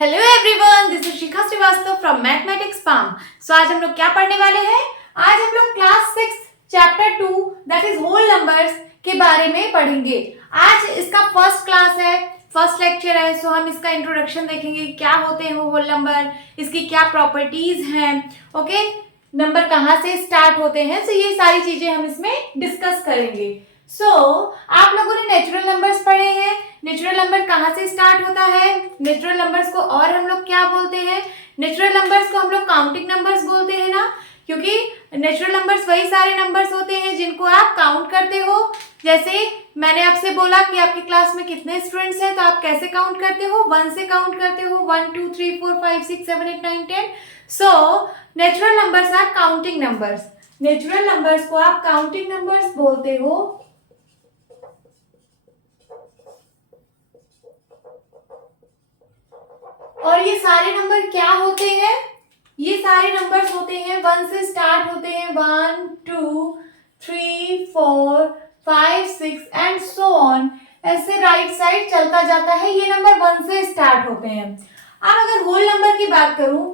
Hello everyone, this is Shikha Srivastava from mathematics farm. So आज हम लोग क्या पढ़ने वाले हैं? आज हम लोग class 6 chapter 2 that is whole numbers के बारे में पढ़ेंगे। आज इसका फर्स्ट क्लास है, फर्स्ट लेक्चर है। सो हम इसका इंट्रोडक्शन देखेंगे, क्या होते हैं होल नंबर, इसकी क्या प्रॉपर्टीज हैं, ओके, नंबर कहाँ से स्टार्ट होते हैं। सो ये सारी चीजें हम इसमें डिस्कस करेंगे। आप लोगों ने नेचुरल नंबर्स पढ़े हैं। नेचुरल नंबर कहाँ से स्टार्ट होता है? नेचुरल नंबर्स को और हम लोग क्या बोलते हैं? नेचुरल नंबर्स को हम लोग काउंटिंग नंबर्स बोलते हैं ना, क्योंकि नेचुरल नंबर्स वही सारे नंबर्स होते हैं जिनको आप काउंट करते हो। जैसे मैंने आपसे बोला कि आपकी क्लास में कितने स्टूडेंट्स हैं, तो आप कैसे काउंट करते हो? 1 से काउंट करते हो, 1 2 3 4 5 6 7 8 9 10। So natural numbers are counting numbers. Natural numbers को आप काउंटिंग नंबर्स बोलते हो। और ये सारे नंबर क्या होते हैं? ये सारे नंबर्स होते हैं 1 से स्टार्ट होते हैं, 1 2 3 4 5 6 एंड सो ऑन। ऐसे राइट साइड चलता जाता है। ये नंबर 1 से स्टार्ट होते हैं। अब अगर होल नंबर की बात करूं,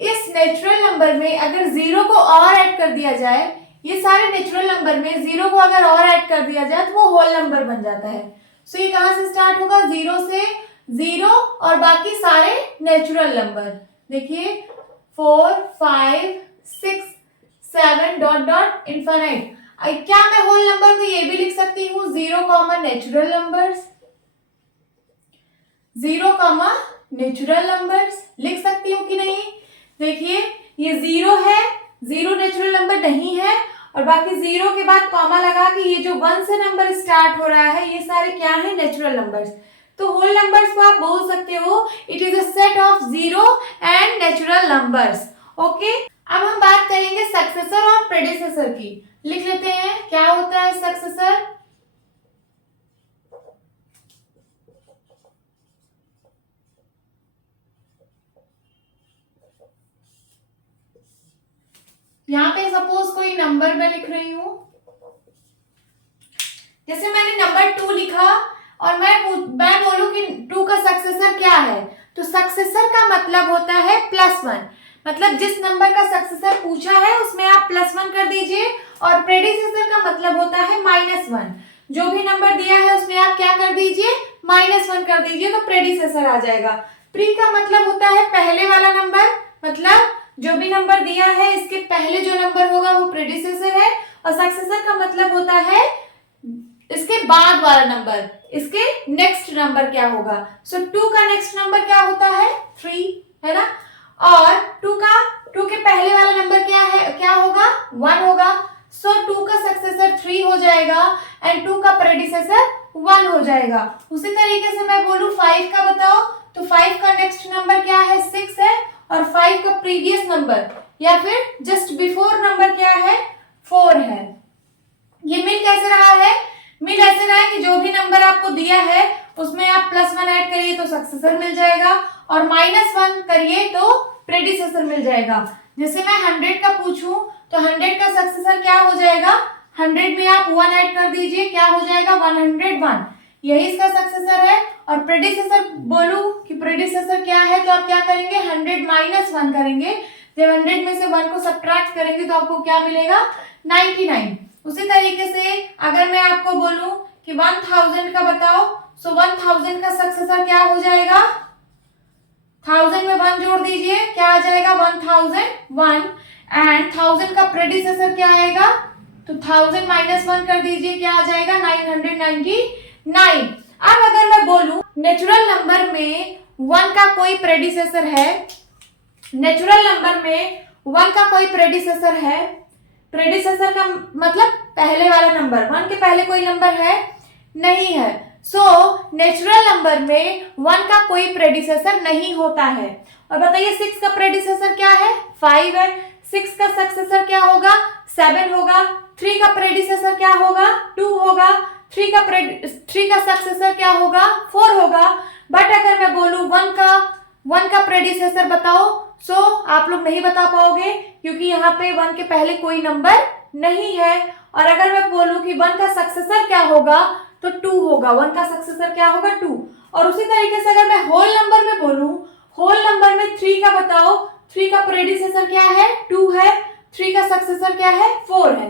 इस नेचुरल नंबर में अगर जीरो को और ऐड कर दिया जाए, ये सारे नेचुरल नंबर में जीरो को अगर और ऐड कर दिया जाए तो वो होल नंबर बन जाता है। ये कहां से स्टार्ट होगा? जीरो से, जीरो और बाकी सारे नेचुरल नंबर। देखिए 4 5 6 7 डॉट डॉट इनफाइनाइट। क्या मैं होल नंबर को ये भी लिख सकती हूँ? 0 comma natural numbers, 0 comma natural numbers लिख सकती हूँ कि नहीं? देखिए ये 0 है, 0 नेचुरल नंबर नहीं है, और बाकी 0 के बाद कॉमा लगा कि ये जो 1 से नंबर स्टार्ट हो रहा है, ये सारे क्या है? Natural numbers. तो होल नंबर्स को आप बोल सकते हो it is a set of 0 and natural numbers. Okay, अब हम बात करेंगे सक्सेसर और प्रेडिसेसर की। लिख लेते हैं क्या होता है सक्सेसर। यहाँ पे सपोज कोई नंबर मैं लिख रही हूं, जैसे मैंने नंबर 2 लिखा और मैं बोलूं कि 2 का सक्सेसर क्या है, तो सक्सेसर का मतलब होता है +1। मतलब जिस नंबर का सक्सेसर पूछा है उसमें आप +1 कर दीजिए, और प्रेडिसेसर का मतलब होता है -1। जो भी नंबर दिया है उसमें आप क्या कर दीजिए? -1 कर दीजिए, तो प्रेडिसेसर आ जाएगा। प्री का मतलब होता है पहले वाला नंबर, मतलब जो भी नंबर दिया है इसके पहले जो नंबर होगा वो प्रेडिसेसर है, और सक्सेसर का मतलब होता है इसके बाद वाला नंबर, इसके नेक्स्ट नंबर क्या होगा। 2 का नेक्स्ट नंबर क्या होता है? 3, है ना। और 2 के पहले वाला नंबर क्या है, क्या होगा? 1 होगा। 2 का सक्सेसर 3 हो जाएगा एंड 2 का प्रेडिसेसर 1 हो जाएगा। उसी तरीके से मैं बोलूं 5 का बताओ, तो 5 का नेक्स्ट नंबर क्या है? 6 है, और 5 का प्रीवियस नंबर या फिर जस्ट बिफोर नंबर क्या है? 4 है। ये मिल कैसे रहा है? मिल ऐसे रहा है कि जो भी नंबर आपको दिया है उसमें आप +1 ऐड करिए तो सक्सेसर मिल जाएगा, और -1 करिए तो प्रेडिसेसर मिल जाएगा। जैसे मैं 100 का पूछूं तो 100 का सक्सेसर क्या हो जाएगा? 100 में आप 1 ऐड कर दीजिए, क्या हो जाएगा? 101। यही इसका सक्सेसर है। और प्रेडिसेसर बोलूं कि प्रेडिसेसर क्या है, तो आप क्या करेंगे? 100 - 1 करेंगे। जब 100 में से 1 को सब्ट्रैक्ट करेंगे तो आपको क्या मिलेगा? 99। उसी तरीके से अगर मैं आपको बोलूं कि 1000 का बताओ, 1000 का सक्सेसर क्या हो जाएगा? 1000 में 1 जोड़ दीजिए, क्या आ जाएगा? 1001। एंड 1000 का प्रेडिसेसर क्या आएगा? तो 1000 - 1 कर दीजिए, क्या आ जाएगा? 999। अब अगर मैं बोलूं नेचुरल नंबर में 1 का कोई प्रेडिसेसर है, नेचुरल नंबर में 1 का कोई प्रेडिसेसर है, प्रेडिसेसर का मतलब पहले वाला नंबर, 1 के पहले कोई नंबर है? नहीं है। नेचुरल नंबर में 1 का कोई प्रेडिसेसर नहीं होता है। और बताइए 6 का प्रेडिसेसर क्या है? 5 है। 6 का सक्सेसर क्या होगा? 7 होगा। 3 का प्रेडिसेसर क्या होगा? 2 होगा। 3 का सक्सेसर क्या होगा? 4 होगा। बट अगर मैं बोलूं 1 का प्रेडिसेसर बताओ, आप लोग नहीं बता पाओगे, क्योंकि यहाँ पे 1 के पहले कोई नंबर नहीं है। और अगर मैं बोलूं कि 1 का सक्सेसर क्या होगा, तो 2 होगा। 1 का सक्सेसर क्या होगा? 2। और उसी तरीके से अगर मैं होल नंबर में बोलूं बताओ 3 का प्रेडिसेसर क्या है? 2 है। 3 का सक्सेसर क्या है? 4 है।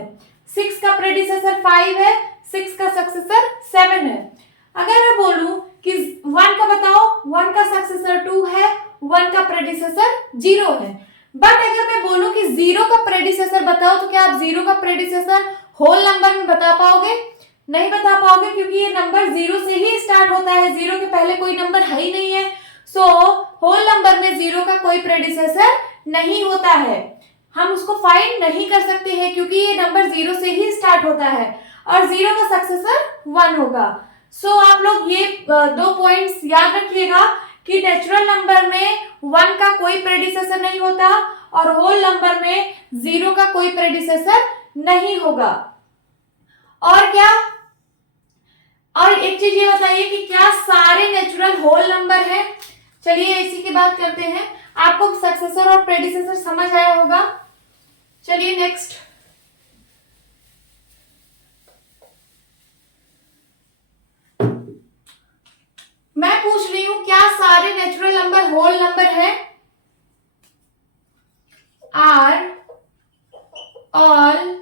6 का प्रेडिसेसर 5 है। 6 का सक्सेसर 7 है। अगर मैं बोलूं कि 1 का बताओ, 1 का सक्सेसर 2 है, 1 का प्रेडिसेसर 0 है। बट अगर मैं बोलूं कि 0 का प्रेडिसेसर बताओ, तो क्या आप 0 का प्रेडिसेसर होल नंबर में बता पाओगे? नहीं बता पाओगे, क्योंकि ये नंबर 0 से ही स्टार्ट होता है। 0 के पहले कोई नंबर है ही नहीं है। सो होल नंबर में 0 का कोई प्रेडिसेसर नहीं होता है। हम उसको फाइंड नहीं कर सकते हैं, क्योंकि ये नंबर 0 से ही स्टार्ट होता है और 0 का सक्सेसर 1 होगा। सो आप लोग ये 2 पॉइंट्स याद रखिएगा कि नेचुरल नंबर में 1 का कोई प्रेडिसेसर नहीं होता और होल नंबर में 0 का कोई प्रेडिसेसर नहीं होगा। और क्या, और एक चीज ये बताइए कि क्या सारे नेचुरल होल नंबर हैं? चलिए इसी की बात करते हैं। आपको सक्सेसर और प्रेडिसेसर समझ आया होगा। चलिए नेक्स्ट, मैं पूछ रही हूं क्या सारे नेचुरल नंबर होल नंबर हैं? Are all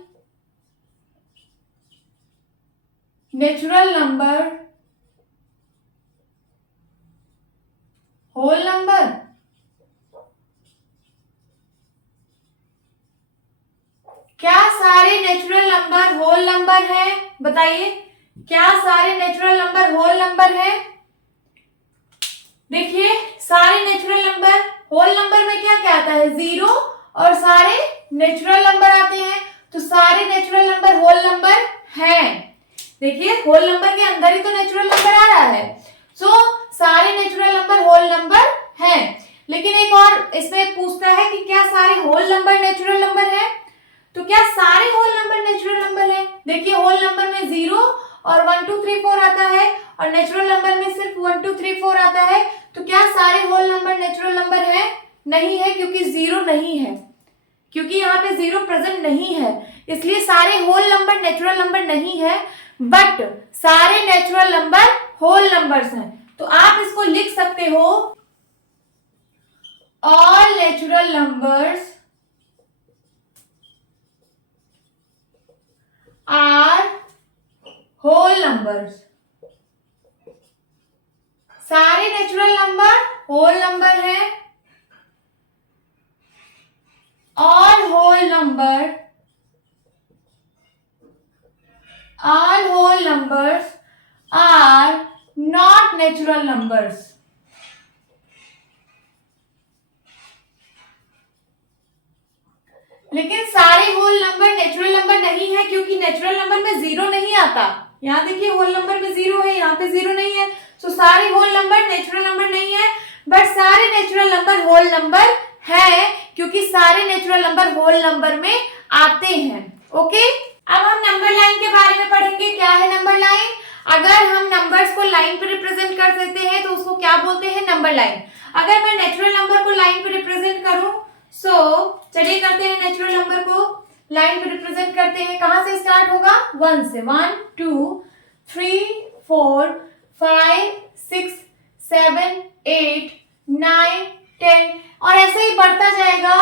natural number whole number? क्या सारे नेचुरल नंबर होल नंबर हैं? बताइए, क्या सारे नेचुरल नंबर होल नंबर हैं? देखिए, सारे नेचुरल नंबर होल नंबर में क्या क्या आता है? 0 और सारे नेचुरल नंबर आते हैं, तो सारे नेचुरल नंबर होल नंबर हैं। देखिए, होल नंबर के अंदर ही तो नेचुरल नंबर आ रहा है। सो सारे नेचुरल नंबर होल नंबर हैं। लेकिन एक और इसमें पूछता है कि क्या सारे होल नंबर नेचुरल नंबर हैं? तो क्या सारे होल नंबर नेचुरल नंबर हैं? देखिए, होल नंबर में 0 और 1 2 3 4 आता है और नेचुरल नंबर में सिर्फ 1 2 3 4 आता है। तो क्या सारे होल नंबर नेचुरल नंबर हैं? नहीं है, क्योंकि 0 नहीं है, क्योंकि यहाँ पे 0 प्रेजेंट नहीं है, इसलिए सारे होल नंबर नेचुरल नंबर नहीं है। बट सारे नेचुरल नंबर होल नंबर्स हैं। तो आप इसको लिख सकते हो, all natural numbers are whole numbers. सारे नेचुरल नंबर होल नंबर है। All whole number, all whole numbers are not natural numbers. लेकिन सारे होल नंबर नेचुरल नंबर नहीं है, क्योंकि नेचुरल नंबर में 0 नहीं आता। यहाँ देखिए, होल नंबर में 0 है, यहाँ पे 0 नहीं है। तो सारे होल नंबर नेचुरल नंबर नहीं है, बट सारे नेचुरल नंबर होल नंबर है, क्योंकि सारे नेचुरल नंबर होल नंबर में आते हैं। ओके, अब हम नंबर लाइन के बारे में पढ़ेंगे। क्या है नंबर लाइन? अगर हम नंबर्स को लाइन पे रिप्रेजेंट कर देते हैं तो उसको क्या बोलते हैं? Number line. अगर मैं नेचुरल नंबर को लाइन पे रिप्रेजेंट करूं, चलिए करते हैं, नेचुरल नंबर को लाइन पे रिप्रेजेंट करते हैं। कहां से स्टार्ट होगा? 1 से। 1 2 3 4 5 6 7 8 9 10 और ऐसे ही बढ़ता जाएगा।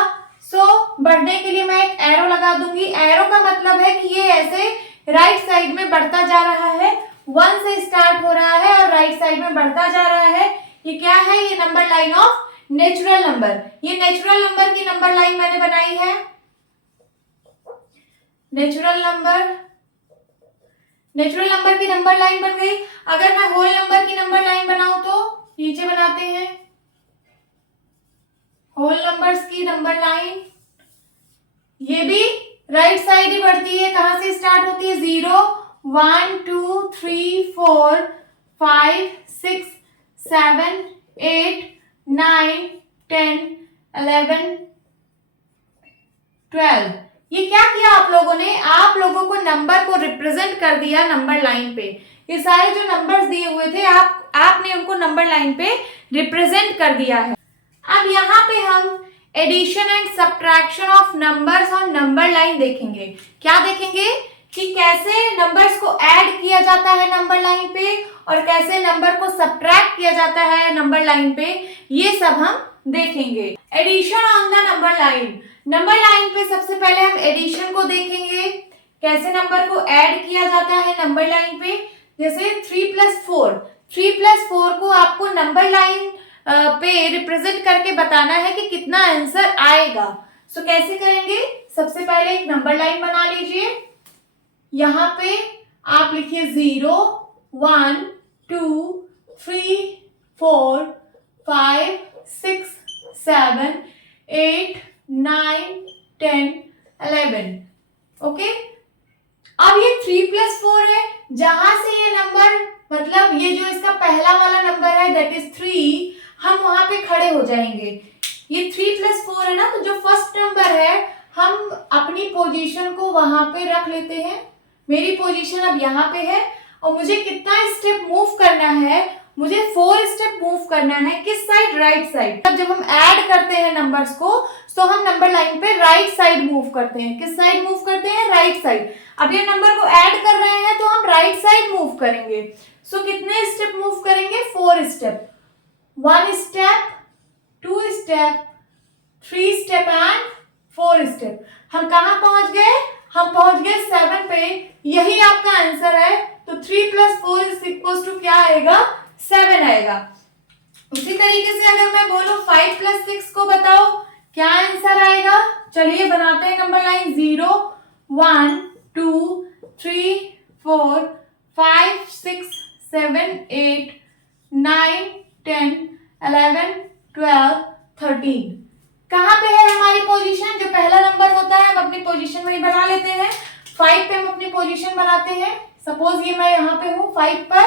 बढ़ने के लिए मैं एक एरो लगा दूंगी। एरो का मतलब है कि ये ऐसे राइट साइड में बढ़ता जा रहा है। 1 से स्टार्ट हो रहा है और राइट साइड में बढ़ता जा रहा है। ये क्या है? ये number line of natural number. ये नेचुरल नंबर की नंबर लाइन मैंने बनाई है। नेचुरल नंबर की नंबर लाइन बन गई। अगर मैं होल नंबर की नंबर लाइन बनाऊं तो नीचे बनाते हैं होल नंबर्स की नंबर लाइन। ये भी राइट साइड ही बढ़ती है। कहां से स्टार्ट होती है? 0 1 2 3 4 5 6 7 8 9 10 11 12। ये क्या किया आप लोगों ने? आप लोगों को नंबर को रिप्रेजेंट कर दिया नंबर लाइन पे। ये सारे जो नंबर्स दिए हुए थे आपने उनको नंबर लाइन पे रिप्रेजेंट कर दिया है। अब यहाँ पे हम addition and subtraction of numbers और नंबर लाइन देखेंगे। क्या देखेंगे? कि कैसे नंबर्स को ऐड किया जाता है नंबर लाइन पे और कैसे नंबर को सब्ट्रैक्ट किया जाता है नंबर लाइन पे। ये सब हम देखेंगे। Addition on the number line. Number line पे सबसे पहले हम एडिशन को देखेंगे, कैसे नंबर को ऐड किया जाता है नंबर लाइन पे। जैसे 3+4 को आपको नंबर लाइन पे रिप्रेजेंट करके बताना है कि कितना आंसर आएगा। सो कैसे करेंगे, सबसे पहले एक नंबर लाइन बना लीजिए। यहाँ पे आप लिखिए 0 1 2 3 4 5 6 7 8 9 10 11। ओके, अब ये 3+4 है, जहां से ये नंबर मतलब ये जो इसका पहला वाला नंबर है दैट इज 3, हम वहां पे खड़े हो जाएंगे। ये 3+4 है ना, तो जो फर्स्ट नंबर है हम अपनी पोजीशन को वहां पे रख लेते हैं। मेरी पोजीशन अब यहाँ पे है और मुझे कितना स्टेप मूव करना है, मुझे 4 स्टेप मूव करना है। किस साइड, राइट साइड। जब हम ऐड करते हैं नंबर्स को तो हम नंबर लाइन पे राइट साइड मूव करते हैं। किस साइड मूव करते हैं, राइट साइड। अब ये नंबर को ऐड कर रहे हैं तो हम राइट साइड मूव करेंगे। सो कितने स्टेप मूव करेंगे, 4 step. 1 step, 2 step, 3 step and 4 step. हम कहां पहुंच गए, हम पहुंच गए 7 पे। यही आपका आंसर है। तो 3+4 क्या आएगा, 7 आएगा। उसी तरीके से अगर मैं बोलूं 5+6 को बताओ क्या आंसर आएगा, चलिए बनाते हैं नंबर लाइन। 0 1 2 3 4 5 6 7 8 9 10 11 12 13। कहाँ पे है हमारी पोजीशन, जो पहला नंबर होता है हम अपनी पोजीशन में ही बना लेते हैं। 5 पे हम अपनी पोजीशन बनाते हैं। सपोज ये मैं यहाँ पे हूँ 5 पर।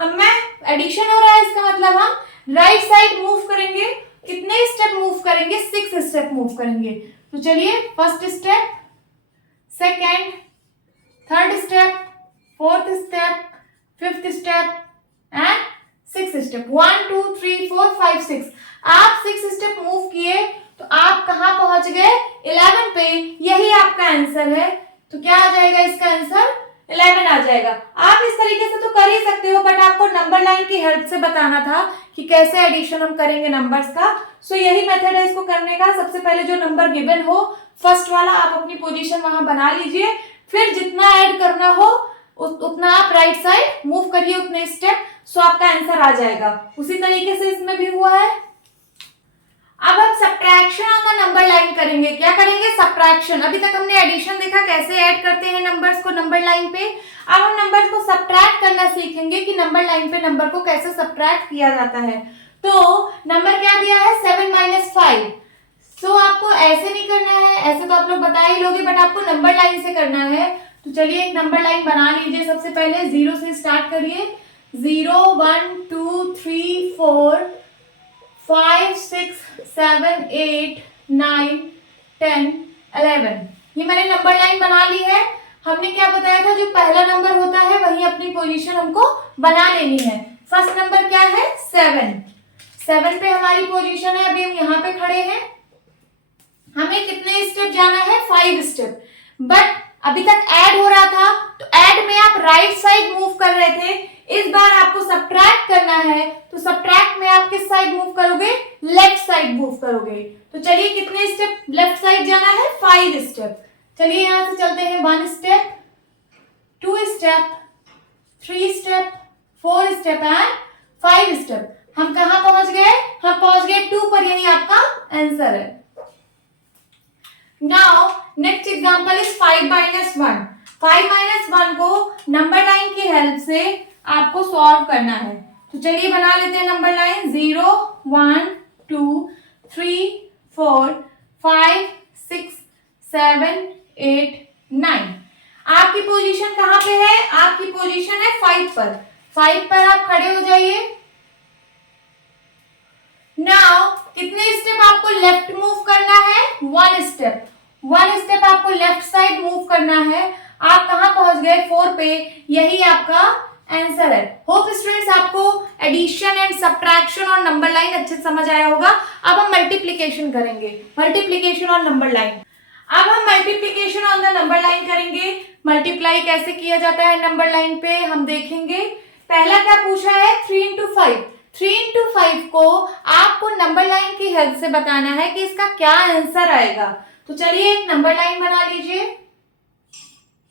अब मैं एडिशन हो रहा है, इसका मतलब हम राइट साइड मूव करेंगे। कितने स्टेप मूव करेंगे, 6 स्टेप मूव करेंगे। तो चलिए, first step, second, third step, fourth step, fifth step and 6 step. 1 2 3 4 5 6। आप 6 स्टेप मूव किए तो आप कहां पहुंच गए, 11 पे। यही आपका आंसर है। तो क्या आ जाएगा इसका आंसर, 11 आ जाएगा। आप इस तरीके से तो कर ही सकते हो, बट आपको नंबर लाइन की हेल्प से बताना था कि कैसे एडिशन हम करेंगे नंबर्स का। सो यही मेथड है इसको करने का। सबसे पहले जो नंबर गिवन हो फर्स्ट वाला, आप अपनी पोजीशन वहां बना लीजिए। फिर जितना ऐड करना हो उतना आप राइट साइड मूव करिए, उतने स्टेप। सो आपका आंसर आ जाएगा। उसी तरीके से इसमें भी हुआ है। अब हम subtraction on the number line करेंगे। क्या करेंगे, सब्ट्रैक्शन। अभी तक हमने एडिशन देखा, कैसे ऐड करते हैं नंबर्स को नंबर लाइन पे। अब हम नंबर्स को सब्ट्रैक्ट करना सीखेंगे कि नंबर लाइन पे नंबर को कैसे सब्ट्रैक्ट किया जाता है। तो नंबर क्या दिया है, 7 - 5। सो आपको ऐसे नहीं करना है, ऐसे तो आप लोग बता ही लोगे, बट आपको नंबर लाइन से करना है। तो चलिए एक नंबर लाइन बना लीजिए। सबसे पहले 0 से स्टार्ट करिए। 0 1 2 3 4 5 6 7 8 9 10 11। ये मैंने नंबर लाइन बना ली है। हमने क्या बताया था, जो पहला नंबर होता है वही अपनी पोजीशन हमको बना लेनी है। फर्स्ट नंबर क्या है, 7 पे हमारी पोजीशन है। अभी हम यहाँ पे खड़े हैं। हमें कितने स्टेप जाना है, 5 स्टेप। बट अभी तक ऐड हो रहा था, तो ऐड में आप राइट साइड मूव कर रहे थे। इस बार आपको सब्ट्रैक्ट करना है, तो सब्ट्रैक्ट में आप किस साइड मूव करोगे, लेफ्ट साइड मूव करोगे। तो चलिए कितने स्टेप लेफ्ट साइड जाना है, 5 स्टेप। चलिए यहां से चलते हैं। 1 step, 2 step, 3 step, 4 step and 5 step. हम कहां पहुंच गए, हम पहुंच गए 2 पर। यही आपका आंसर है। Now next example is 5 - 1। 5 - 1 को नंबर लाइन की हेल्प से आपको सॉल्व करना है। तो चलिए बना लेते हैं नंबर लाइन। 0 1 2 3 4 5 6 7 8 9। आपकी पोजीशन कहां पे है, आपकी पोजीशन है 5 पर। 5 पर आप खड़े हो जाइए। नाउ कितने स्टेप आपको लेफ्ट मूव करना है, 1 स्टेप। 1 स्टेप आपको लेफ्ट साइड मूव करना है। आप कहां पहुंच गए, 4 पे। यही आपका आंसर है। होप स्टूडेंट्स आपको एडिशन एंड सब्ट्रैक्शन और नंबर लाइन अच्छे से समझ आया होगा। अब हम मल्टीप्लीकेशन करेंगे, मल्टीप्लीकेशन और नंबर लाइन। अब हम multiplication on the number line करेंगे। मल्टीप्लाई कैसे किया जाता है नंबर लाइन पे हम देखेंगे। पहला क्या पूछा है, 3 × 5। 3 into 5 को आपको नंबर लाइन की हेल्प से बताना है कि इसका क्या आंसर आएगा। तो चलिए एक नंबर लाइन बना लीजिए।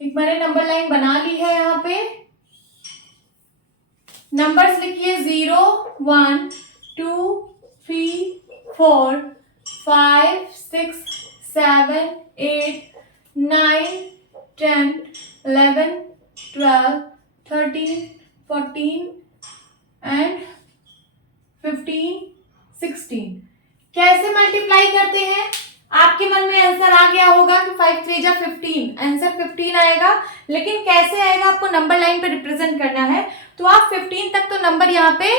एक मैंने नंबर लाइन बना ली है। यहाँ पे नंबर्स लिखिए 0 1 2 3 4 5 6 7 8 9 10 11 12 13 14 एंड 15 16। कैसे मल्टीप्लाई करते हैं? आपके मन में आंसर आ गया होगा कि 5 3 जा 15, आंसर 15 आएगा। लेकिन कैसे आएगा आपको नंबर लाइन पे रिप्रेजेंट करना है। तो आप 15 तक तो नंबर यहाँ पे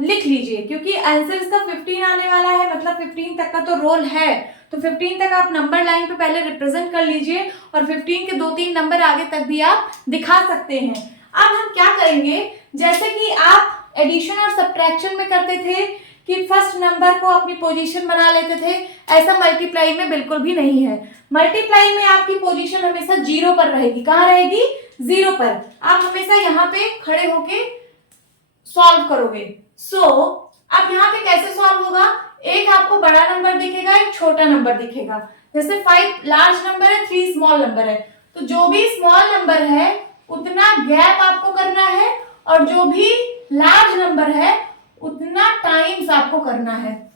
लिख लीजिए, क्योंकि आंसर इसका 15 आने वाला है, मतलब 15 तक का तो रोल है। तो 15 तक आप नंबर लाइन पे पहले रिप्रेजेंट कर लीजिए और 15 के 2-3 नंबर आगे तक भी आप दिखा सकते हैं। अब हम क्या करेंगे, जैसे कि आप एडिशन और सब्ट्रैक्शन में करते थे कि फर्स्ट नंबर को अपनी पोजीशन बना लेते थे, ऐसा मल्टीप्लाई में बिल्कुल भी नहीं है। मल्टीप्लाई में आपकी पोजीशन हमेशा 0 पर रहेगी। कहाँ रहेगी? 0 पर। आप हमेशा यहाँ पे खड़े होके सॉल्व करोगे। अब यहाँ पे कैसे सॉल्व होगा? एक आपको बड़ा नंबर दिखेगा, एक छोटा नंबर दिखेगा। जैसे 5 लार्ज नंबर है, 3 स्मॉल नंबर है, तो जो भी स्मॉल नंबर है उतना गैप आपको करना है और जो भी लार्ज नंबर है उतना टाइम्स आपको करना है।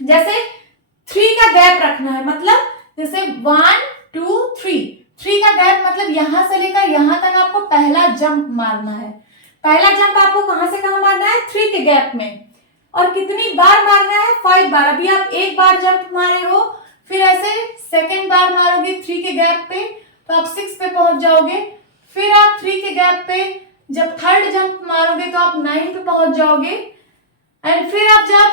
जैसे 3 का गैप रखना है, मतलब जैसे 1 2 3 का गैप मतलब यहां से लेकर यहां तक आपको पहला जंप मारना है। पहला जंप आपको कहां से कहां मारना है? 3 के गैप में। और कितनी बार मारना है? 5 बार। अभी आप एक बार जंप मारे हो, फिर ऐसे सेकेंड बार मारोगे 3 के गैप पे तो आप 6 पे पहुंच जाओगे। फिर आप 3 के गैप पे जब थर्ड जंप मारोगे तो आप 9 पे पहुंच जाओगे। एंड फिर आप जब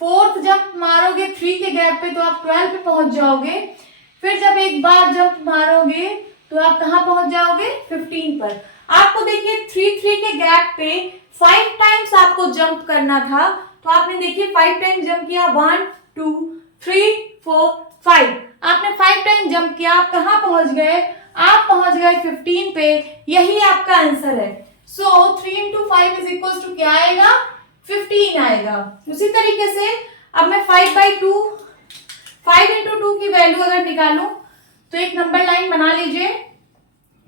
फोर्थ जंप मारोगे 3 के गैप पे तो आप 12 पे पहुंच जाओगे। फिर जब एक बार जंप मारोगे तो आप कहां पहुंच जाओगे? 15 पर। आपको देखिए 3 के गैप पे 5 टाइम्स आपको जंप करना था, तो आपने देखिए 5 टाइम जंप किया, 1 2 3 4 5। आपने 5 टाइम जंप किया, आप कहां पहुंच गए? आप पहुंच गए 15 पे। यही आपका आंसर है। सो 3 into 5 इज इक्वल टू क्या आएगा? 15 आएगा। उसी तरीके से अब मैं 5/2 5 into 2 की वैल्यू अगर निकालूं तो एक नंबर लाइन बना लीजिए,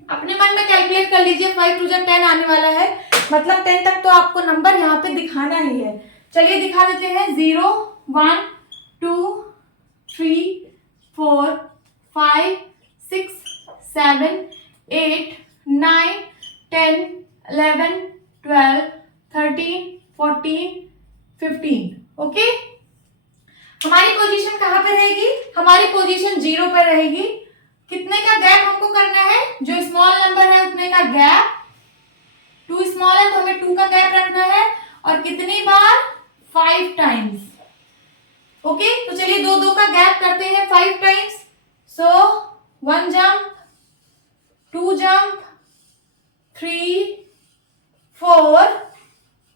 अपने मन में कैलकुलेट कर लीजिए। 5 2 जा 10 आने वाला है, मतलब 10 तक तो आपको नंबर यहाँ पे दिखाना ही है। चलिए दिखा देते हैं। 0 1 2 3 4 5 6 7 8 9 10 11 12 13 14 15। ओके, हमारी पोजीशन कहाँ पे रहेगी? हमारी पोजीशन 0 पर रहेगी। कितने का गैप हमको करना है? जो स्मॉल नंबर है उतने का गैप। 2 स्मॉल है तो हमें 2 का गैप रखना है। और कितनी बार? 5 टाइम्स। ओके, तो चलिए 2 का गैप करते हैं 5 टाइम्स। सो 1 जंप, 2 जंप, 3 4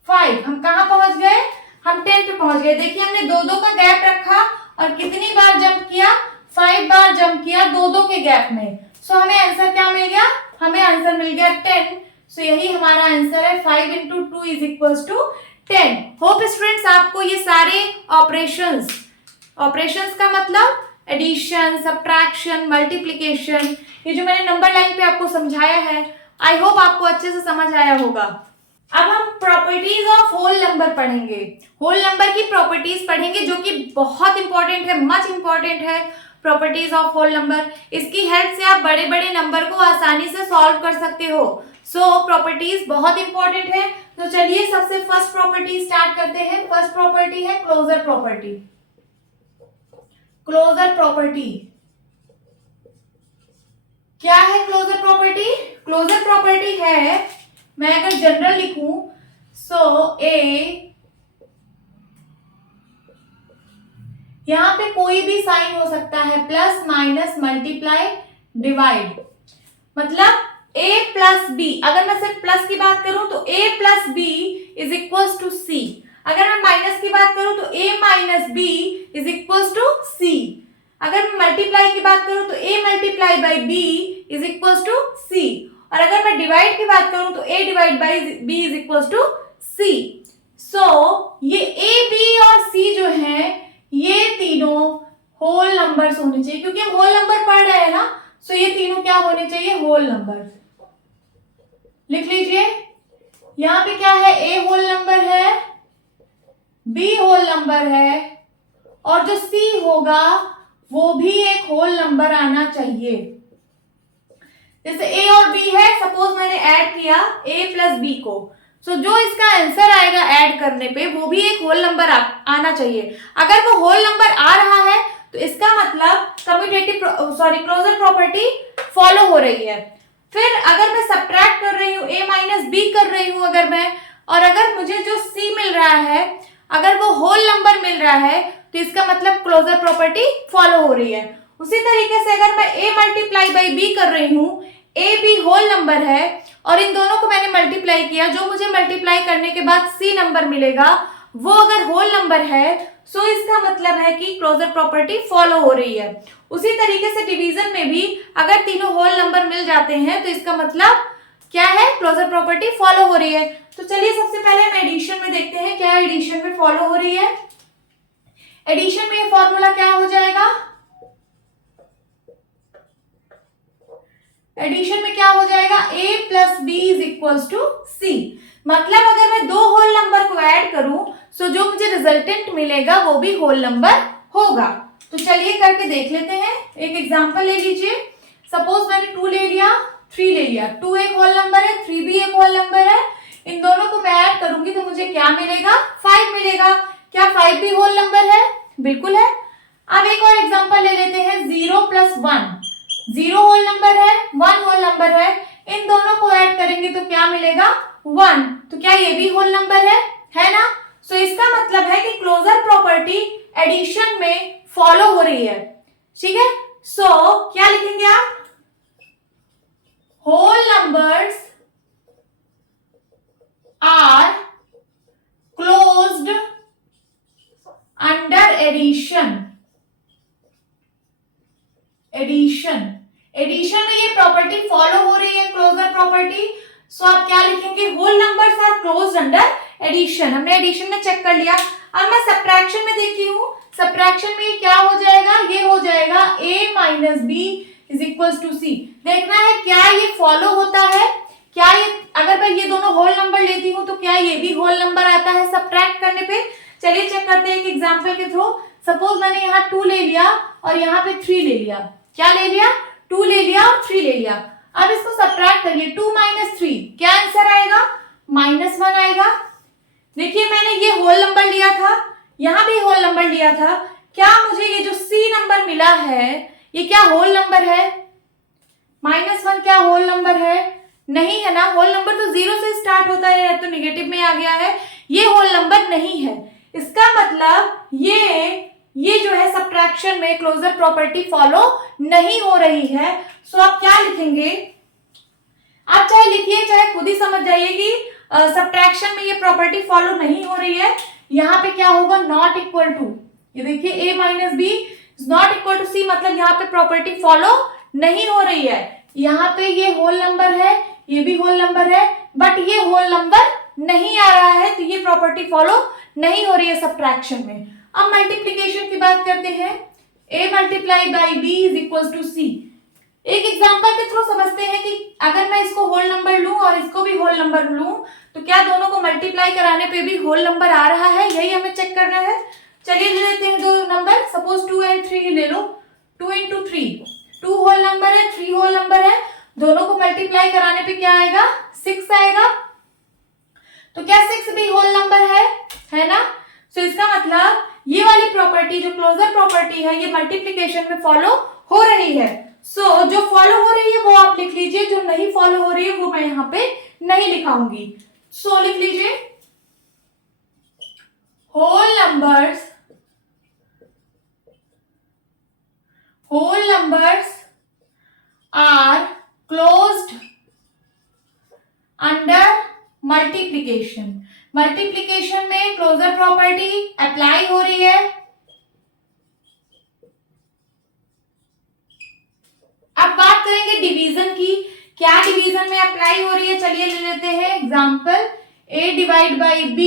5। हम कहां पहुंच गए? हम 10 पे पहुंच गए। देखिए हमने 2 का गैप रखा और कितनी बार जंप किया? 5 बार जंप किया 2 के गैप में। सो हमें आंसर क्या मिल गया? हमें आंसर मिल गया 10। सो यही हमारा आंसर है। 5 into 2 is equal to 10। Hope students आपको ये सारे ऑपरेशंस का मतलब एडिशन, सब्ट्रैक्शन, मल्टीप्लिकेशन, ये जो मैंने नंबर लाइन पे आपको समझाया है, आई होप आपको अच्छे से समझ आया होगा। अब हम प्रॉपर्टीज ऑफ होल नंबर पढ़ेंगे। होल नंबर की प्रॉपर्टीज पढ़ेंगे जो कि बहुत इंपॉर्टेंट है, मच इंपॉर्टेंट है। प्रॉपर्टीज ऑफ होल नंबर, इसकी हेल्प से आप बड़े बड़े नंबर को आसानी से सॉल्व कर सकते हो। सो प्रॉपर्टीज बहुत इंपॉर्टेंट है। तो चलिए सबसे फर्स्ट प्रॉपर्टी स्टार्ट करते हैं। फर्स्ट प्रॉपर्टी है क्लोजर प्रॉपर्टी। क्लोजर प्रॉपर्टी क्या है? क्लोजर प्रॉपर्टी, क्लोजर प्रॉपर्टी है, मैं अगर जनरल लिखूं, सो ए, यहां पे कोई भी साइन हो सकता है, प्लस माइनस मल्टीप्लाई डिवाइड, मतलब a प्लस बी। अगर मैं सिर्फ प्लस की बात करूं तो a plus B is equal to C. अगर मैं माइनस की बात करूं तो a minus B is equal to C. अगर मैं मल्टीप्लाई की बात करूं तो a multiply by b is equal to C. और अगर मैं डिवाइड की बात करूं तो a divide by b is equal to सी। ये ए बी और सी जो है ये तीनों होल नंबर्स होने चाहिए, क्योंकि हम होल नंबर पढ़ रहे हैं ना। सो ये तीनों क्या होने चाहिए, होल नंबर। लिख लीजिए, यहाँ पे क्या है, ए होल नंबर है, बी होल नंबर है, और जो सी होगा वो भी एक होल नंबर आना चाहिए। जैसे ए और बी है, सपोज मैंने ऐड किया ए प्लस बी को, सो जो इसका आंसर आएगा ऐड करने पे वो भी एक होल नंबर आना चाहिए। अगर वो होल नंबर आ रहा है तो इसका मतलब क्लोजर प्रॉपर्टी फॉलो हो रही है। फिर अगर मैं सब्ट्रैक्ट कर रही हूँ, ए माइनस बी कर रही हूँ अगर मैं, और अगर मुझे जो सी मिल रहा है अगर वो होल नंबर मिल रहा है तो इसका मतलब क्लोजर प्रॉपर्टी फॉलो हो रही है। उसी तरीके से अगर मैं a मल्टीप्लाई बाई बी कर रही हूँ, ए बी होल नंबर है और इन दोनों को मैंने मल्टीप्लाई किया, जो मुझे मल्टीप्लाई करने के बाद सी नंबर मिलेगा वो अगर होल नंबर है, सो इसका मतलब है कि क्लोजर प्रॉपर्टी फॉलो हो रही है। उसी तरीके से डिवीजन में भी अगर तीनों होल नंबर मिल जाते हैं तो इसका मतलब क्या है, क्लोजर प्रॉपर्टी फॉलो हो रही है। तो चलिए सबसे पहले हम एडिशन में देखते हैं क्या एडिशन में फॉलो हो रही है। एडिशन में ये फॉर्मूला क्या हो जाएगा, एडिशन में क्या हो जाएगा, a plus B is equals to C. मतलब अगर मैं दो होल नंबर को ऐड करूं तो जो मुझे रिजल्टेंट मिलेगा वो भी होल नंबर होगा। तो चलिए करके देख लेते हैं, एक एग्जांपल ले लीजिए। सपोज मैंने 2 ले लिया, 3 ले लिया, 2 एक होल नंबर है, 3 भी एक होल नंबर है। इन दोनों को मैं ऐड करूंगी तो मुझे क्या मिलेगा, 5 मिलेगा। क्या 5 भी होल नंबर है, बिल्कुल है। अब एक और एग्जांपल ले लेते हैं, 0 प्लस 1, 0 होल नंबर है, 1 होल नंबर है। इन दोनों को ऐड करेंगे तो क्या मिलेगा, 1। तो क्या ये भी होल नंबर है ना। सो इसका मतलब है कि क्लोजर प्रॉपर्टी एडिशन में फॉलो हो रही है, ठीक है। सो क्या लिखेंगे आप, whole numbers are closed under addition. Addition में ये प्रॉपर्टी फॉलो हो रही है, क्लोजर प्रॉपर्टी। सो आप क्या लिखेंगे, whole numbers are closed under addition. हमने एडिशन में चेक कर लिया। अब मैं सब्ट्रैक्शन में देखती हूँ, सब्ट्रैक्शन में क्या हो जाएगा, ये हो जाएगा a minus B is equal to C. देखना है क्या ये फॉलो होता है, क्या ये, अगर मैं ये दोनों होल नंबर लेती हूँ तो क्या ये भी होल नंबर आता है सब्ट्रैक्ट करने पे। चलिए चेक करते हैं एक एग्जाम्पल के थ्रू। सपोज मैंने यहाँ 2 ले लिया और यहाँ पे 3 ले लिया। क्या ले लिया, 2 ले लिया और 3 ले लिया। अब इसको सब्ट्रैक्ट करिए, 2 माइनस 3, क्या आंसर आएगा, -1 आएगा। देखिए मैंने ये होल नंबर लिया था, यहाँ भी होल नंबर लिया था। क्या मुझे ये जो सी नंबर मिला है ये क्या होल नंबर है, -1 क्या होल नंबर है, नहीं है ना। होल नंबर तो 0 से स्टार्ट होता है, या तो निगेटिव में आ गया है, ये होल नंबर नहीं है। इसका मतलब ये जो है सब्ट्रैक्शन में क्लोजर प्रॉपर्टी फॉलो नहीं हो रही है। सो आप क्या लिखेंगे, आप चाहे लिखिए चाहे खुद ही समझ जाइए कि सब्ट्रैक्शन में ये प्रॉपर्टी फॉलो नहीं हो रही है। यहाँ पे क्या होगा, नॉट इक्वल टू, ये देखिए a minus B is not equal to C, मतलब यहाँ पे प्रॉपर्टी फॉलो नहीं हो रही है। यहाँ पे ये होल नंबर है, ये भी होल नंबर है, बट ये होल नंबर नहीं आ रहा है, तो ये प्रॉपर्टी फॉलो नहीं हो रही है सब्ट्रैक्शन में। अब मल्टीप्लीकेशन की बात करते हैं, a multiply by B is equal to C. एक एग्जांपल के थ्रू समझते हैं कि अगर मैं इसको होल नंबर लूं और इसको भी होल नंबर लूं तो क्या दोनों को मल्टीप्लाई कराने पे भी होल नंबर आ रहा है, यही हमें चेक करना है। चलिए ले लेते हैं दो नंबर, सपोज 2 एंड 3 ले लो। 2 इंटू 3, 2 होल नंबर है, 3 होल नंबर है, दोनों को मल्टीप्लाई कराने पे क्या आएगा, 6 आएगा। तो क्या 6 भी होल नंबर है ना। सो इसका मतलब ये वाली प्रॉपर्टी जो क्लोजर प्रॉपर्टी है ये मल्टीप्लीकेशन में फॉलो हो रही है। सो जो फॉलो हो रही है वो आप लिख लीजिए, जो नहीं फॉलो हो रही है वो मैं यहाँ पे नहीं लिखाऊंगी। सो लिख लीजिए, whole numbers are closed under multiplication. Multiplication में क्लोजर प्रॉपर्टी अप्लाई हो रही है। अब बात करेंगे डिवीजन की, क्या डिवीजन में अप्लाई हो रही है। चलिए ले लेते हैं example, A divide by B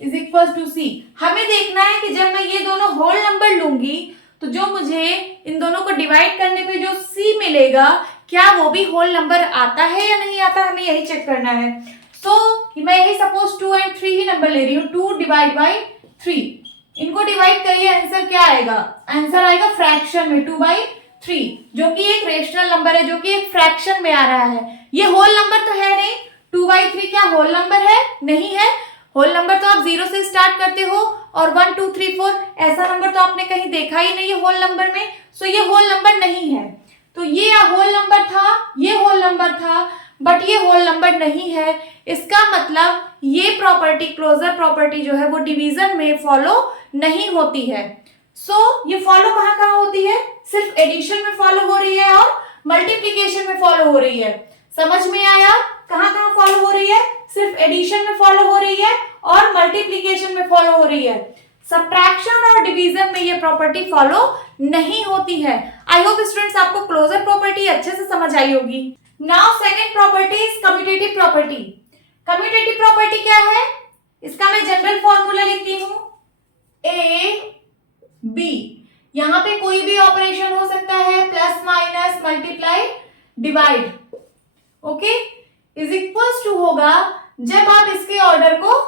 is equal to C। हमें देखना है कि जब मैं ये दोनों होल नंबर लूंगी तो जो मुझे इन दोनों को डिवाइड करने पे जो C मिलेगा क्या वो भी होल नंबर आता है या नहीं आता, हमें यही चेक करना है। मैं यही सपोज 2 और 3 ही नंबर ले रही हूँ। 2 डिवाइड बाई 3, इनको डिवाइड करिए, आंसर क्या आएगा? आंसर आएगा फ्रैक्शन में 2/3, जो कि एक रेशनल नंबर है, जो कि एक फ्रैक्शन में आ रहा है। ये होल नंबर तो है नहीं। 2/3 क्या होल नंबर है? नहीं है। होल नंबर तो आप 0 से स्टार्ट करते हो और 1 2 3 4 ऐसा नंबर तो आपने कहीं देखा ही नहीं है होल नंबर में। सो ये होल नंबर नहीं है। तो ये होल नंबर था, ये होल नंबर था, बट ये होल नंबर नहीं है। इसका मतलब ये प्रॉपर्टी, क्लोजर प्रॉपर्टी जो है वो डिवीजन में फॉलो नहीं होती है। ये फॉलो कहाँ कहाँ होती है? सिर्फ एडिशन में फॉलो हो रही है और मल्टीप्लीकेशन में फॉलो हो रही है। समझ में आया? कहाँ कहाँ फॉलो हो रही है? सिर्फ एडिशन में फॉलो हो रही है और मल्टीप्लीकेशन में फॉलो हो रही है। सब्ट्रैक्शन और डिवीजन में ये प्रॉपर्टी फॉलो नहीं होती है। आई होप स्टूडेंट्स आपको क्लोजर प्रॉपर्टी अच्छे से समझ आई होगी। Now second property is commutative property. Commutative property क्या है? इसका मैं जनरल फॉर्मूला लिखती हूँ, ए बी। यहाँ पे कोई भी ऑपरेशन हो सकता है, plus minus multiply divide, okay, is equals to होगा जब आप इसके ऑर्डर को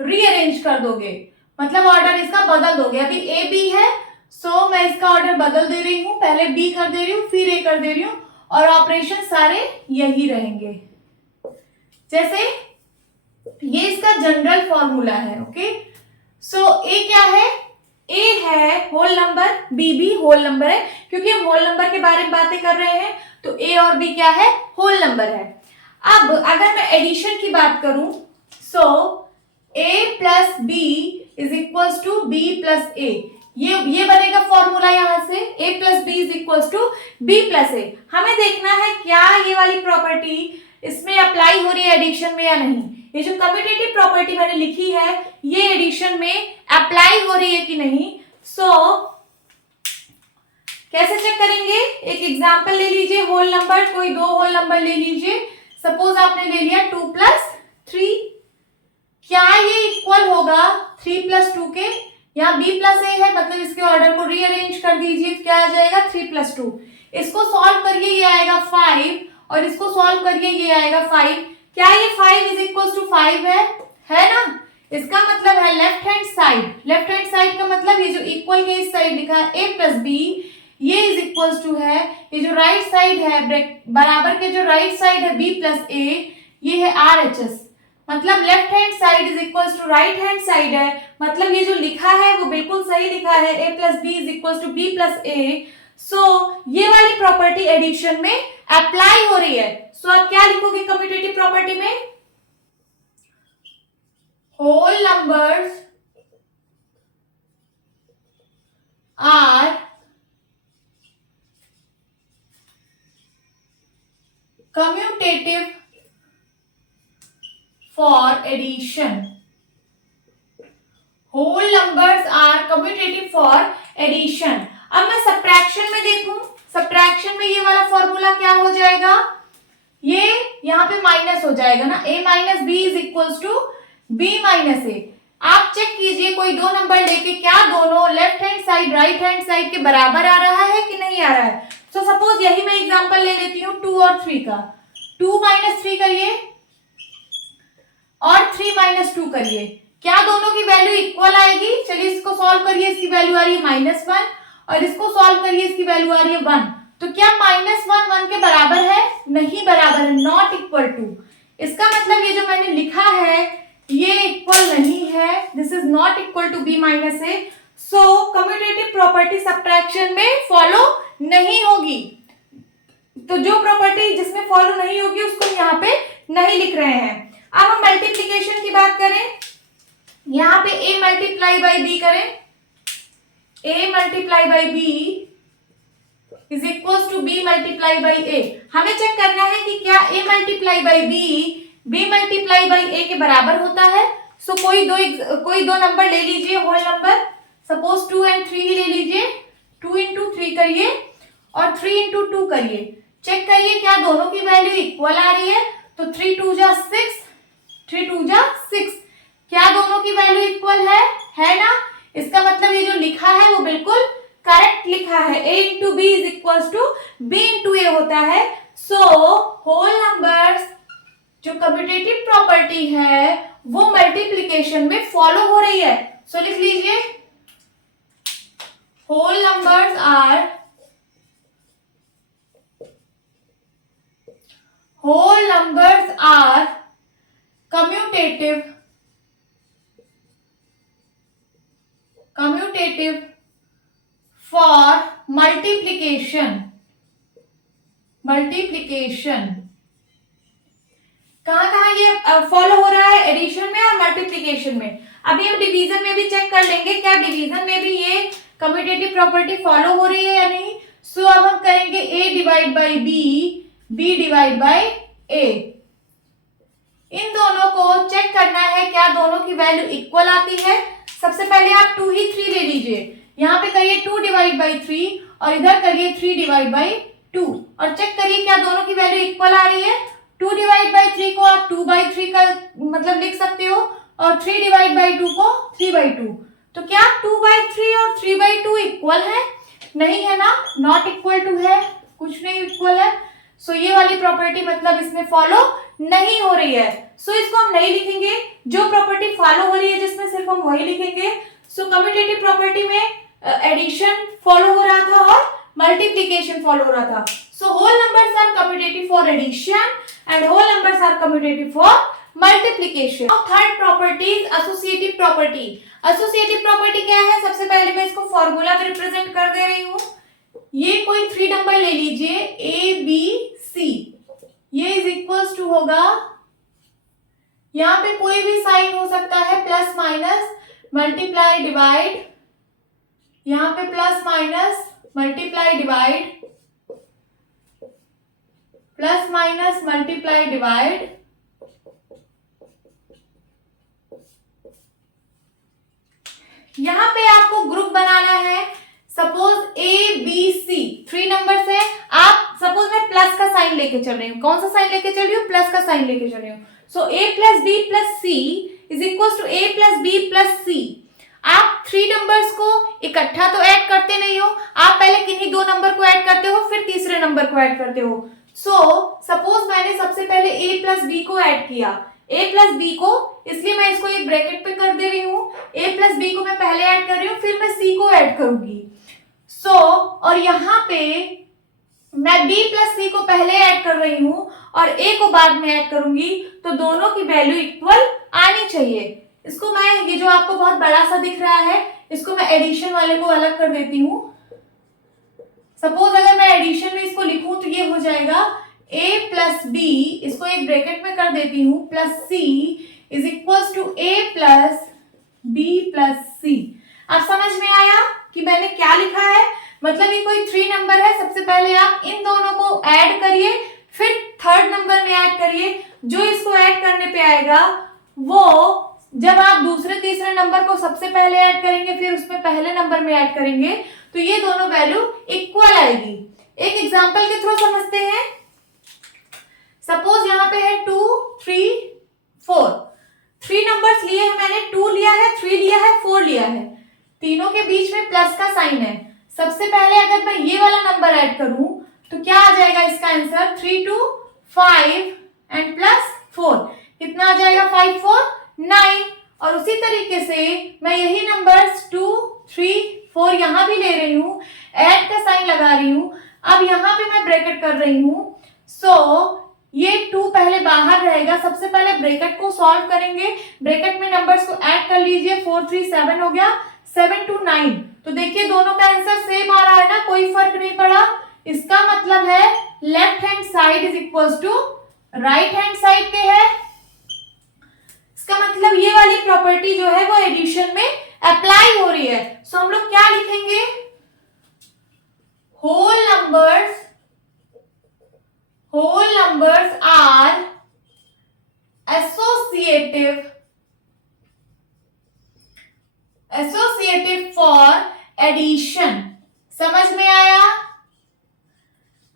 रीअरेंज कर दोगे, मतलब ऑर्डर इसका बदल दोगे। अभी ए बी है, सो मैं इसका ऑर्डर बदल दे रही हूँ, पहले बी कर दे रही हूँ, फिर ए कर दे रही हूँ और ऑपरेशन सारे यही रहेंगे। जैसे ये इसका जनरल फॉर्मूला है, ओके। ए क्या है? ए है होल नंबर, बी भी होल नंबर है, क्योंकि हम होल नंबर के बारे में बातें कर रहे हैं, तो ए और बी क्या है? होल नंबर है। अब अगर मैं एडिशन की बात करूं, A plus B is equals to B plus A. ये बनेगा फॉर्मूला यहाँ से, a plus B is equals to B plus A. हमें देखना है क्या ये वाली प्रॉपर्टी इसमें अप्लाई हो रही है एडिशन में या नहीं। ये जो कम्यूटेटिव प्रॉपर्टी मैंने लिखी है ये एडिशन में अप्लाई हो रही है कि नहीं। कैसे चेक करेंगे? एक एग्जांपल ले लीजिए, होल नंबर, कोई दो होल नंबर ले लीजिए। सपोज आपने ले लिया 2 प्लस 3, क्या ये इक्वल होगा 3 प्लस 2 के? यहाँ b प्लस ए है, मतलब इसके ऑर्डर को रीअरेंज कर दीजिए, क्या आ जाएगा 3 प्लस 2। इसको सॉल्व करिए, ये आएगा 5, और इसको सॉल्व करिए, ये आएगा 5। क्या ये 5 इज इक्वल टू 5 है ना? इसका मतलब है left hand side. Left hand side का मतलब ये जो इक्वल के इस साइड लिखा है a प्लस बी, ये इज इक्वल टू है, ये जो राइट साइड है, बराबर के जो राइट साइड है b प्लस ए, ये है RHS। मतलब left hand side is equal to right hand side है, मतलब ये जो लिखा है वो बिल्कुल सही लिखा है, a plus B is equal to B plus A. ये वाली प्रॉपर्टी एडिशन में अप्लाई हो रही है। आप क्या लिखोगे कम्यूटेटिव प्रॉपर्टी में? Whole numbers are commutative for addition. Whole numbers are commutative for addition. अब मैं सब्ट्रैक्शन में देखूं, सब्ट्रैक्शन में ये वाला फॉर्मूला क्या हो जाएगा? ये यहाँ पे माइनस हो जाएगा ना, a minus B is equals to B minus A. आप चेक कीजिए कोई दो नंबर लेके क्या दोनों left hand side right hand side के बराबर आ रहा है कि नहीं आ रहा है। सपोज यही मैं एग्जांपल ले लेती हूँ 2 और 3 का। 2 माइनस 3 करिए और 3 माइनस 2 करिए, क्या दोनों की वैल्यू इक्वल आएगी? चलिए इसको सॉल्व करिए, इसकी वैल्यू आ रही है -1 और इसको सॉल्व करिए, इसकी वैल्यू आ रही है 1। तो क्या -1 1 के बराबर है? नहीं बराबर है, नॉट इक्वल टू। इसका मतलब ये जो मैंने लिखा है ये इक्वल नहीं है, this is not equal to b minus A. Commutative property subtraction में फॉलो नहीं होगी। तो जो प्रॉपर्टी जिसमें फॉलो नहीं होगी उसको यहाँ पे नहीं लिख रहे हैं। अब हम मल्टीप्लीकेशन की बात करें, यहाँ पे a मल्टीप्लाई बाई b करें, a multiply by b is equal to b multiply by a। हमें चेक करना है कि क्या a multiply by b multiply by a के बराबर होता है। कोई दो नंबर ले लीजिए होल नंबर, सपोज 2 और 3 ही ले लीजिए। 2 इंटू 3 करिए और 3 इंटू 2 करिए, चेक करिए क्या दोनों की वैल्यू इक्वल आ रही है। तो 3 2 जा 6 3 2 जा 6। क्या दोनों की वैल्यू इक्वल है ना? इसका मतलब ये जो लिखा है वो बिल्कुल करेक्ट लिखा है। a into B is equal to b into A होता है। सो होल नंबर्स जो कम्यूटेटिव प्रॉपर्टी है वो मल्टीप्लीकेशन में फॉलो हो रही है। सो लिख लीजिए, whole numbers are commutative for multiplication। कहाँ ये फॉलो हो रहा है? एडिशन में और मल्टीप्लीकेशन में। अभी हम डिवीजन में भी चेक कर लेंगे क्या डिवीजन में भी ये कम्यूटेटिव प्रॉपर्टी फॉलो हो रही है या नहीं। सो अब हम करेंगे a divide by b divide by a। इन दोनों को चेक करना है क्या दोनों की वैल्यू इक्वल आती है। सबसे पहले आप 2 ही 3 ले लीजिए, यहाँ पे करिए 2 डिवाइड बाई 3 और इधर करिए 3 डिवाइड बाई 2 और चेक करिए क्या दोनों की वैल्यू इक्वल आ रही है। 2 डिवाइड बाई 3 को आप 2 बाई 3 का मतलब लिख सकते हो और 3 डिवाइड बाई 2 को 3 बाई 2। तो क्या 2 बाई 3 और 3 बाई 2 इक्वल है? नहीं है ना, नॉट इक्वल टू है, कुछ नहीं इक्वल है। सो ये वाली प्रॉपर्टी मतलब इसमें फॉलो नहीं हो रही है। सो इसको हम नहीं लिखेंगे, जो प्रॉपर्टी फॉलो हो रही है जिसमें सिर्फ हम वही लिखेंगे। सो कम्यूटेटिव प्रॉपर्टी में एडिशन फॉलो हो रहा था और मल्टीप्लीकेशन फॉलो हो रहा था। So whole numbers are commutative for addition and whole numbers are commutative for multiplication. Third property associative property. Associative property क्या है? सबसे पहले मैं इसको फॉर्मूला में रिप्रेजेंट कर दे रही हूँ। ये कोई 3 नंबर ले लीजिए a b c, ये इज इक्वल्स टू होगा, यहाँ पे कोई भी साइन हो सकता है, प्लस माइनस मल्टीप्लाई डिवाइड, यहाँ पे plus minus multiply divide, plus minus multiply divide, यहाँ पे आपको ग्रुप बनाना है। Suppose a b c 3 numbers है, आप सपोज मैं प्लस का साइन लेके चल रही हूँ। कौन सा साइन लेके चल रही हूँ? प्लस का साइन लेके चल रही हूँ। So a plus b plus c is equal to a plus b plus c। आप 3 नंबर्स को इकट्ठा तो ऐड करते नहीं हो, आप पहले किन्हीं 2 नंबर को ऐड करते हो फिर तीसरे नंबर को ऐड करते हो। सो सपोज मैंने सबसे पहले a प्लस b को ऐड किया, a प्लस b को, इसलिए मैं इसको एक ब्रैकेट पे कर दे रही हूँ। a प्लस b को मैं पहले ऐड कर रही हूँ, फिर मैं c को ऐड करूंगी। सो और यहाँ पे मैं b प्लस c को पहले ऐड कर रही हूँ और a को बाद में ऐड करूंगी, तो दोनों की वैल्यू इक्वल आनी चाहिए। इसको मैं, ये जो आपको बहुत बड़ा सा दिख रहा है, इसको मैं एडिशन वाले को अलग कर देती हूँ। सपोज अगर मैं एडिशन में इसको लिखूं तो ये हो जाएगा a प्लस b, इसको एक ब्रैकेट में कर देती हूँ, plus c is equal to a plus b plus c। अब समझ में आया कि मैंने क्या लिखा है? मतलब ये कोई 3 नंबर है, सबसे पहले आप इन दोनों को ऐड करिए, फिर थर्ड नंबर में ऐड करिए। जो इसको ऐड करने पे आएगा वो जब आप दूसरे तीसरे नंबर को सबसे पहले ऐड करेंगे फिर उसमें पहले नंबर में ऐड करेंगे तो ये दोनों वैल्यू इक्वल आएगी। एक एग्जांपल के थ्रू समझते हैं। सपोज यहाँ पे है 2 3 4, 3 नंबर्स लिए हैं मैंने, 2 लिया है, 3 लिया है, 4 लिया है, तीनों के बीच में प्लस का साइन है। सबसे पहले अगर मैं ये वाला नंबर ऐड करूं तो क्या आ जाएगा इसका आंसर? 3 2 5 एंड प्लस 4, कितना आ जाएगा? 5 4 9। और उसी तरीके से मैं यही नंबर्स 2 3 4 यहां भी ले रही हूं, ऐड का साइन लगा रही हूं। अब यहाँ पे मैं ब्रैकेट कर रही हूं। सो ये 2 पहले बाहर रहेगा, सबसे पहले ब्रैकेट को सॉल्व करेंगे। ब्रैकेट में नंबर्स को ऐड कर लीजिए, 4 3 7 हो गया, 7 2 9। तो देखिए दोनों का आंसर सेम आ रहा है ना, कोई फर्क नहीं पड़ा। इसका मतलब है left hand side is equal to right hand side के है। इसका मतलब ये वाली प्रॉपर्टी जो है वो एडिशन में अप्लाई हो रही है। सो हम लोग क्या लिखेंगे? Whole numbers are associative for addition. समझ में आया?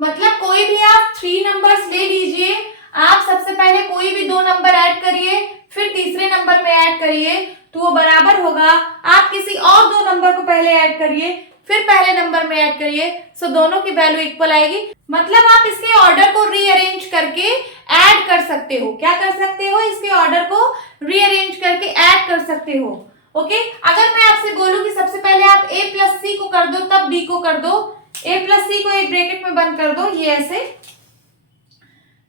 मतलब कोई भी आप 3 नंबर्स ले लीजिए, आप सबसे पहले कोई भी दो नंबर ऐड करिए, फिर तीसरे नंबर में ऐड करिए तो वो बराबर होगा। आप किसी और दो नंबर को पहले ऐड करिए, फिर पहले नंबर में ऐड करिए, सो दोनों की वैल्यू इक्वल आएगी। मतलब आप इसके ऑर्डर को रीअरेंज करके ऐड कर सकते हो। क्या कर सकते हो? इसके ऑर्डर को रीअरेंज करके ऐड कर सकते हो। ओके, अगर मैं आपसे बोलूं कि सबसे पहले आप a प्लस सी को कर दो तब b को कर दो, a प्लस सी को एक ब्रैकेट में बंद कर दो, ये ऐसे,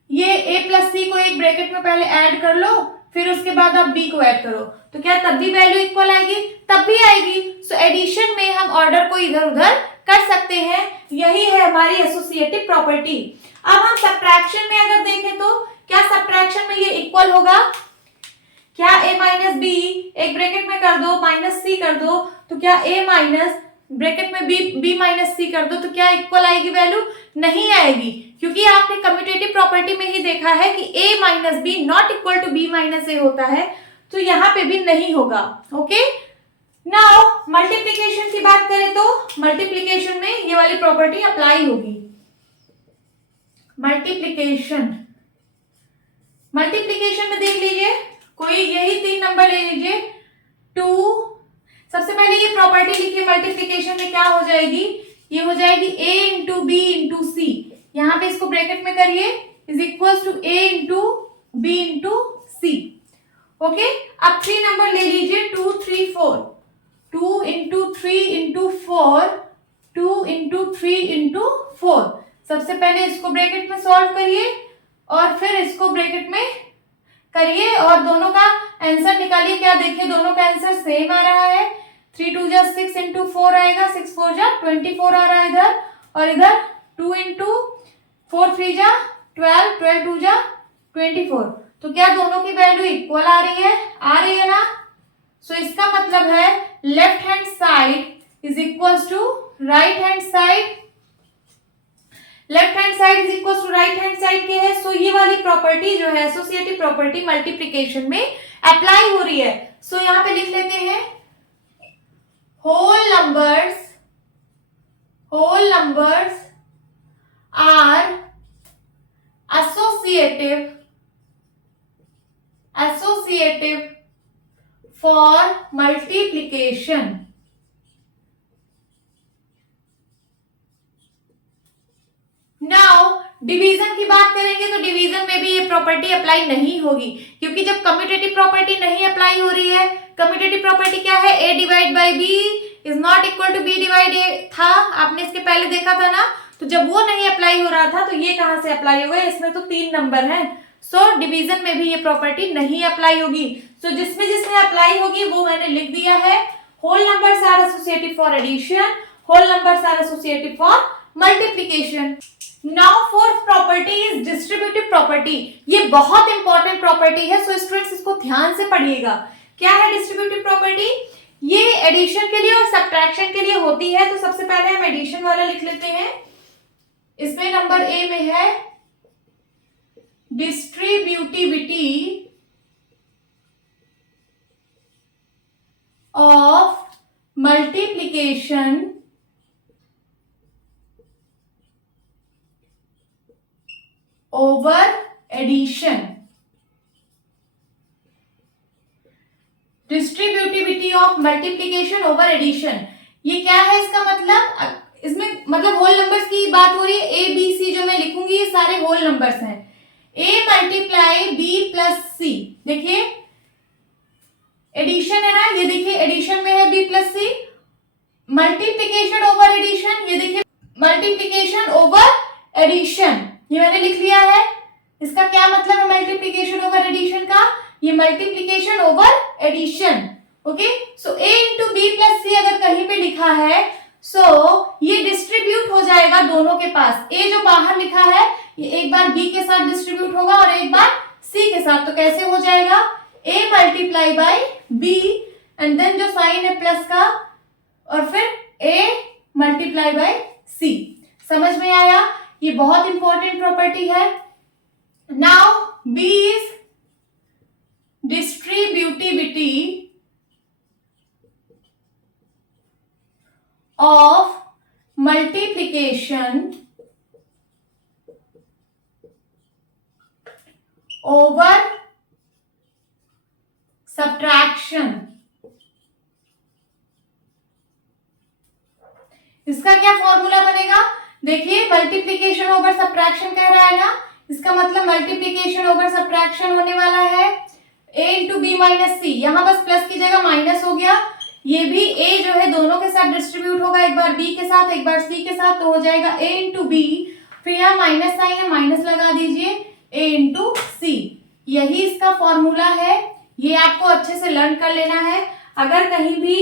ये a प्लस सी को एक ब्रैकेट में पहले ऐड कर लो, फिर उसके बाद आप b को ऐड करो, तो क्या तब भी वैल्यू इक्वल आएगी? तब भी आएगी। सो एडिशन में हम ऑर्डर को इधर उधर कर सकते हैं, यही है हमारी एसोसिएटिव प्रॉपर्टी। अब हम सब्ट्रैक्शन में अगर देखें तो क्या सब्ट्रैक्शन में ये इक्वल होगा? क्या a माइनस बी एक ब्रैकेट में कर दो माइनस सी कर दो, तो क्या a माइनस ब्रैकेट में b माइनस सी कर दो, तो क्या इक्वल आएगी वैल्यू? नहीं आएगी, क्योंकि आपने कम्यूटेटिव प्रॉपर्टी में ही देखा है कि a minus B not equal to b minus A होता है, तो यहाँ पे भी नहीं होगा। ओके, नाउ मल्टीप्लीकेशन की बात करें तो मल्टीप्लीकेशन में ये वाली प्रॉपर्टी अप्लाई होगी। मल्टीप्लीकेशन में देख लीजिए, कोई यही तीन नंबर ले लीजिए, 2, सबसे पहले ये प्रॉपर्टी लिखिए मल्टीप्लीकेशन में क्या हो जाएगी? ये हो जाएगी a into B into C, यहाँ पे इसको ब्रैकेट में करिए, is equal to a into B into C. Okay, अब 3 नंबर ले लीजिए, 2, 3, 4, 2 इंटू 3 इंटू 4, 2 इंटू 3 इंटू 4। सबसे पहले इसको ब्रैकेट में सॉल्व करिए और फिर इसको ब्रैकेट में करिए और दोनों का आंसर निकालिए। क्या देखिए, दोनों का आंसर सेम आ रहा है। 3 2 जा 6 इंटू 4 आएगा, 6 4 जा 24 आ रहा है इधर, और इधर 2 इंटू 4 3 जा 12, 12 2 जा 24। तो क्या दोनों की वैल्यू इक्वल आ रही है? आ रही है ना। सो इसका मतलब है left hand side is equal to right hand side, left hand side is equal to right hand side के है। सो ये वाली प्रॉपर्टी जो है एसोसिएटिव प्रॉपर्टी मल्टीप्लीकेशन में अप्लाई हो रही है। सो यहाँ पे लिख लेते हैं whole numbers are associative for multiplication. Now division की बात करेंगे तो डिवीजन में भी ये प्रॉपर्टी अप्लाई नहीं होगी, क्योंकि जब कम्यूटेटिव प्रॉपर्टी नहीं अप्लाई हो रही है, कम्यूटेटिव प्रॉपर्टी क्या है? a divide by b is not equal to b divide a था, आपने इसके पहले देखा था ना। तो जब वो नहीं अप्लाई हो रहा था तो ये कहां से अप्लाई होगा? इसमें तो 3 नंबर हैं, सो डिवीजन में भी ये प्रॉपर्टी नहीं अप्लाई होगी। सो जिसमें जिसमें अप्लाई होगी वो मैंने लिख दिया है। Whole numbers are associative for addition, whole numbers are associative for multiplication. Now fourth property is distributive property. ये बहुत इंपॉर्टेंट प्रॉपर्टी है, सो स्टूडेंट्स इसको ध्यान से पढ़िएगा। क्या है डिस्ट्रीब्यूटिव प्रॉपर्टी? ये एडिशन के लिए और सब्ट्रैक्शन के लिए होती है। तो सबसे पहले हम एडिशन वाला लिख लेते हैं। इसमें नंबर ए में है distributivity of multiplication over addition. Distributivity of multiplication over addition, ये क्या है इसका मतलब? इसमें मतलब होल नंबर्स की बात हो रही है। ए बी सी जो मैं लिखूंगी ये सारे होल नंबर्स हैं। a मल्टीप्लाई बी प्लस सी, देखिए एडिशन है ना, ये देखिए एडिशन में है b प्लस सी। मल्टीप्लीकेशन ओवर एडिशन, ये देखिए मल्टीप्लीकेशन ओवर एडिशन, ये मैंने लिख लिया है। इसका क्या मतलब है मल्टीप्लीकेशन ओवर एडिशन का? ये multiplication over addition. Okay, so a into B plus C अगर कहीं पे लिखा है, सो ये डिस्ट्रीब्यूट हो जाएगा दोनों के पास। a जो बाहर लिखा है ये एक बार b के साथ डिस्ट्रीब्यूट होगा और एक बार c के साथ। तो कैसे हो जाएगा? a multiply by b and then जो साइन है प्लस का, और फिर a मल्टीप्लाई बाई c। समझ में आया? ये बहुत इंपॉर्टेंट प्रॉपर्टी है। Now b is distributivity of multiplication over subtraction. इसका क्या फॉर्मूला बनेगा? देखिए, मल्टीप्लीकेशन ओवर सब्ट्रैक्शन कह रहा है ना, इसका मतलब मल्टीप्लीकेशन ओवर सब्ट्रैक्शन होने वाला है a इंटू बी माइनस सी। यहां बस प्लस की जगह माइनस हो गया। ये भी a जो है दोनों के साथ डिस्ट्रीब्यूट होगा, एक बार b के साथ एक बार c के साथ, तो हो जाएगा a इंटू बी। फिर यहाँ माइनस साइन है, माइनस लगा दीजिए, a इंटू सी। यही इसका फॉर्मूला है। ये आपको अच्छे से लर्न कर लेना है। अगर कहीं भी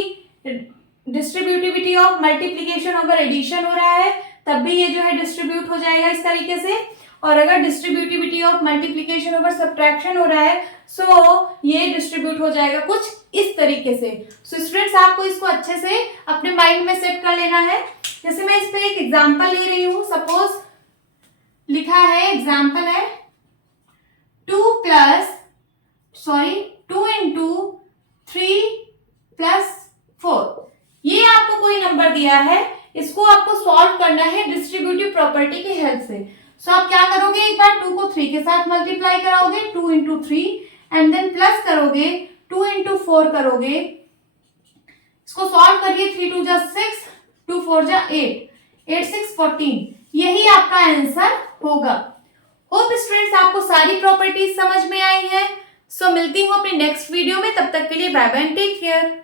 distributivity of multiplication over addition हो रहा है तब भी ये जो है डिस्ट्रीब्यूट हो जाएगा इस तरीके से। और अगर distributivity of multiplication over subtraction हो रहा है सो ये डिस्ट्रीब्यूट हो जाएगा कुछ इस तरीके से। सो स्टूडेंट्स, आपको इसको अच्छे से अपने माइंड में सेट कर लेना है। जैसे मैं इस पे एक एग्जांपल ले रही हूं। सपोज लिखा है, एग्जांपल है 2 इंटू 3 प्लस 4। ये आपको कोई नंबर दिया है, इसको आपको सॉल्व करना है डिस्ट्रीब्यूटिव प्रॉपर्टी की हेल्प से। सो आप क्या करोगे, एक बार 2 को 3 के साथ मल्टीप्लाई कराओगे, 2 इंटू 3, एंड देन प्लस करोगे, 2 इंटू 4 करोगे। इसको सॉल्व करिए, 3 2 जा 6, 2 4 जा 8, 8 6 14। यही आपका आंसर होगा। होप स्टूडेंट्स आपको सारी प्रॉपर्टीज समझ में आई है। सो मिलती हूँ अपनी नेक्स्ट वीडियो में, तब तक के लिए bye bye and take care.